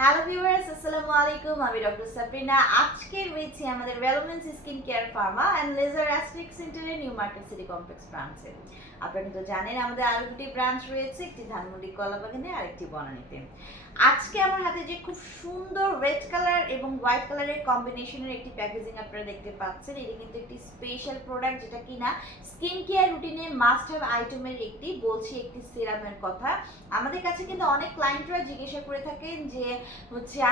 Hello viewers, আসসালামু আলাইকুম। আমি ডক্টর সাবরিনা। আজকে রয়েছে আমাদের রেলোভেন্স skin care pharma and laser aesthetic সেন্টারের নিউ মার্কেট সিটি কমপ্লেক্স ব্রাঞ্চে। আপনারা কিন্তু জানেন আমাদের আরো দুটি ব্রাঞ্চ রয়েছে, একটি ধানমন্ডি কলাবাগানে আর একটি বনানীতে। আজকে আমার হাতে যে খুব সুন্দর রেড কালার এবং হোয়াইট কালারের কম্বিনেশনের একটি প্যাকেজিং আপনারা দেখতে পাচ্ছেন, এটি কিন্তু একটি স্পেশাল প্রোডাক্ট যেটা কিনা স্কিন কেয়ার রুটিনে মাস্ট হ্যাভ আইটেমের একটি সিরামের কথা। আমাদের কাছে কিন্তু অনেক ক্লায়েন্টরা জিজ্ঞাসা করে থাকেন যে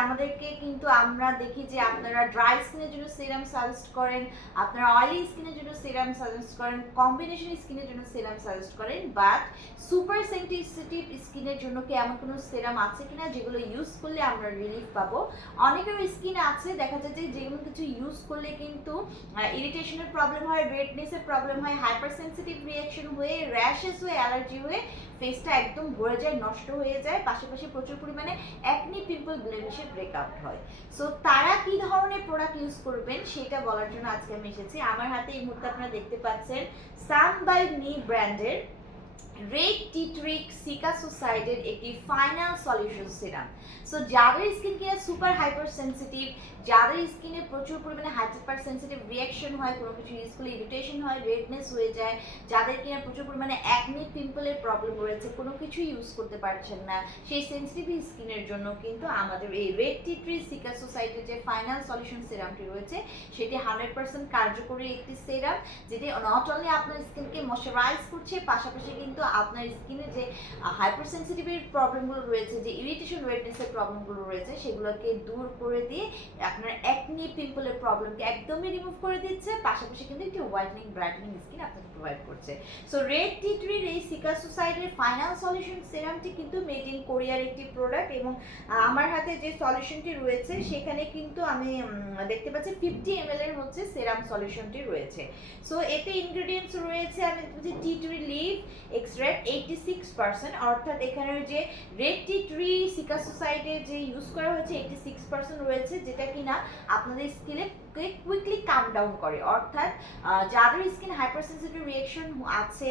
আমাদেরকে কিন্তু আমরা দেখি যে আপনারা ড্রাই স্কিনের জন্য সিরাম সাজেস্ট করেন, আপনারা অয়েলি স্কিনের জন্য সিরাম সাজেস্ট করেন, কম্বিনেশন স্কিনের জন্য সিরাম সাজেস্ট করেন, বাট সুপার সেনসিটিভ স্কিনের জন্য কি এমন কোনো সিরাম আছে কিনা যেগুলো ইউজ করলে আমরা রিলিফ পাবো। অনেকের স্কিন আছে দেখা যায় যে যেমন কিছু ইউজ করলে কিন্তু ইরিটেশনের প্রবলেম হয়, রেডনেসের প্রবলেম হয়, হাইপার সেনসিটিভ রিঅ্যাকশন হয়ে, র্যাশেস হয়ে, অ্যালার্জি হয়ে ফেসটা একদম ভরে যায়, নষ্ট হয়ে যায়, পাশাপাশি প্রচুর পরিমাণে অ্যাকনি পিম্পল ব্লেমিশের ব্রেকআউট হয়। সো তারা কি ধরনের প্রোডাক্ট ইউজ করবেন সেটা বলার জন্য আজকে আমি এসেছি। আমার হাতে এই মুহূর্তে আপনারা দেখতে পাচ্ছেন সাম বাই মি ব্র্যান্ডের রেড টি ট্রিক সিকাসোসাইডের একটি ফাইনাল সলিউশন সিরাম। সো যাদের স্কিন কিনা সুপার হাইপার সেনসিটিভ, যাদের স্কিনে প্রচুর পরিমাণে হাইপার সেনসিটিভ রিঅ্যাকশন হয়, কোনো কিছু ইউজ করলে ইরিটেশন হয়, রেডনেস হয়ে যায়, যাদের কিনা প্রচুর পরিমাণে অ্যাকনি পিম্পলের প্রবলেম রয়েছে, কোনো কিছু ইউজ করতে পারছেন না, সেই সেনসিটিভ স্কিনের জন্য কিন্তু আমাদের এই রেড টি ট্রি সিকাসোসাইডের যে ফাইনাল সলিউশন সিরামটি রয়েছে সেটি 100% কার্যকরী একটি সিরাম, যেটি নট অনলি আপনার স্কিনকে ময়শ্চারাইজ করছে, পাশাপাশি কিন্তু আপনার স্কিনে যে হাইপার সেনসিটিভের প্রবলেমগুলো রয়েছে, যে ইরিটেশন রেডনেসের প্রবলেমগুলো রয়েছে সেগুলোকে দূর করে দিয়ে আপনার অ্যাকনি পিম্পলের প্রবলেমকে একদমই রিমুভ করে দিচ্ছে, পাশাপাশি কিন্তু একটি হোয়াইটেনিং ব্রাইটেনিং স্কিন আপনাকে প্রোভাইড করছে। সো রেড টি ট্রির এই সিকাসোসাইডের ফাইনাল সলিউশন সিরামটি কিন্তু মেড ইন কোরিয়ার একটি প্রোডাক্ট, এবং আমার হাতে যে সলিউশনটি রয়েছে সেখানে কিন্তু আমি দেখতে পাচ্ছি 50 ml এর হচ্ছে সিরাম সলিউশনটি রয়েছে। সো এতে ইনগ্রেডিয়েন্টস রয়েছে, আমি দেখতে পাচ্ছি টি ট্রি লিভ এক্সট্রাক্ট 86%, অর্থাৎ এখানে যে রেড টি ট্রি সিকাসোসাইডে যে ইউজ করা হয়েছে 86% রয়েছে, যেটা কিনা আপনাদের স্কিনে কুইকলি কাম ডাউন করে। অর্থাৎ যাদের স্কিন হাইপার সেনসিটিভ রিঅ্যাকশন আছে,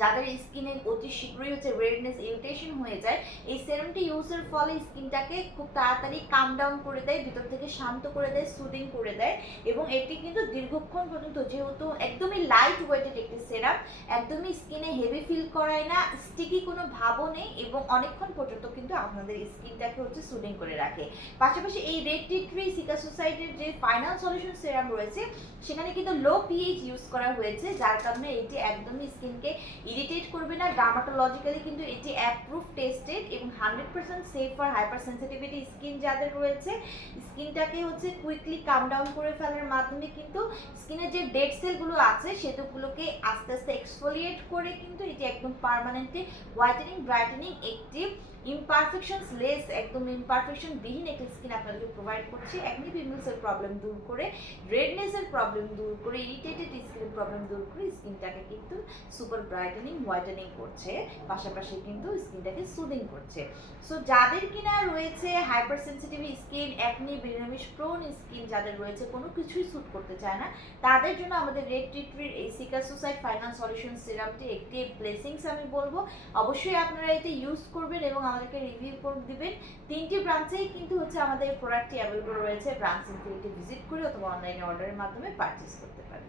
যাদের স্কিনে অতি শীঘ্রই হচ্ছে রেডনেস ইরিটেশন হয়ে যায়, এই সেরামটি ইউজের ফলে স্কিনটাকে খুব তাড়াতাড়ি কাম ডাউন করে দেয়, ভিতর থেকে শান্ত করে দেয়, সুদিং করে দেয়, এবং এটি কিন্তু দীর্ঘক্ষণ পর্যন্ত, যেহেতু একদমই লাইট ওয়েটেড একটি সেরাম, একদমই স্কিনে হেভি ফিল করায় না, স্টিকি কোনো ভাবও নেই, এবং অনেকক্ষণ পর্যন্ত কিন্তু আপনাদের স্কিনটাকে হচ্ছে সুদিং করে রাখে। পাশাপাশি এই রেড টি ট্রি সিকাসোসাইডের যে ফাইনাল সলিউশন সেরাম রয়েছে সেখানে কিন্তু লো পিএইচ ইউজ করা হয়েছে, যার কারণে এটি একদমই স্কিনকে ইরিটেট করবে না। ডার্মাটোলজিক্যালি কিন্তু এটি অ্যাপ্রুভ টেস্টেড এবং 100% safe for hyper sensitivity skin যাদের রয়েছে, স্কিনটাকে হচ্ছে কুইকলি কাম ডাউন করে ফেলার মাধ্যমে কিন্তু স্কিনের যে ডেড সেলগুলো আছে সেগুলোকে আস্তে আস্তে এক্সফোলিয়েট করে কিন্তু এটি একদম পার্মানেন্টলি হোয়াইটেনিং ব্রাইটেনিং একটি ইমপারফেকশনস লেস, একদম ইমপারফেকশন বিহীন একটি স্কিন আপনাদেরকে প্রোভাইড করছে। অ্যাকনি পিম্পলসের প্রবলেম দূর করে, রেডনেসের প্রবলেম দূর করে, ইরিটেটেড স্কিনের প্রবলেম দূর করে স্কিনটাকে কিন্তু সুপার ব্রাইটেনিং হোয়াইটেনিং করছে, পাশাপাশি কিন্তু স্কিনটাকে সুদিং করছে। সো যাদের কিনা রয়েছে hyper sensitive skin, acne blemish prone skin যাদের রয়েছে, কোনো কিছুই স্যুট করতে চায় না, তাদের জন্য আমাদের রেড টি ট্রির এই সিকাসোসাইড ফাইনাল সলিউশন সিরামটি একটি ব্লেসিংস আমি বলবো। অবশ্যই আপনারা এতে ইউজ করবেন এবং আমাদেরকে রিভিউ করে দিবেন। 3টি ব্রাঞ্চেই কিন্তু হচ্ছে আমাদের এই প্রোডাক্টটি অ্যাভেলেবল রয়েছে, ব্রাঞ্চে ভিজিট করে অথবা অনলাইনে অর্ডারের মাধ্যমে পারচেজ করতে পারেন।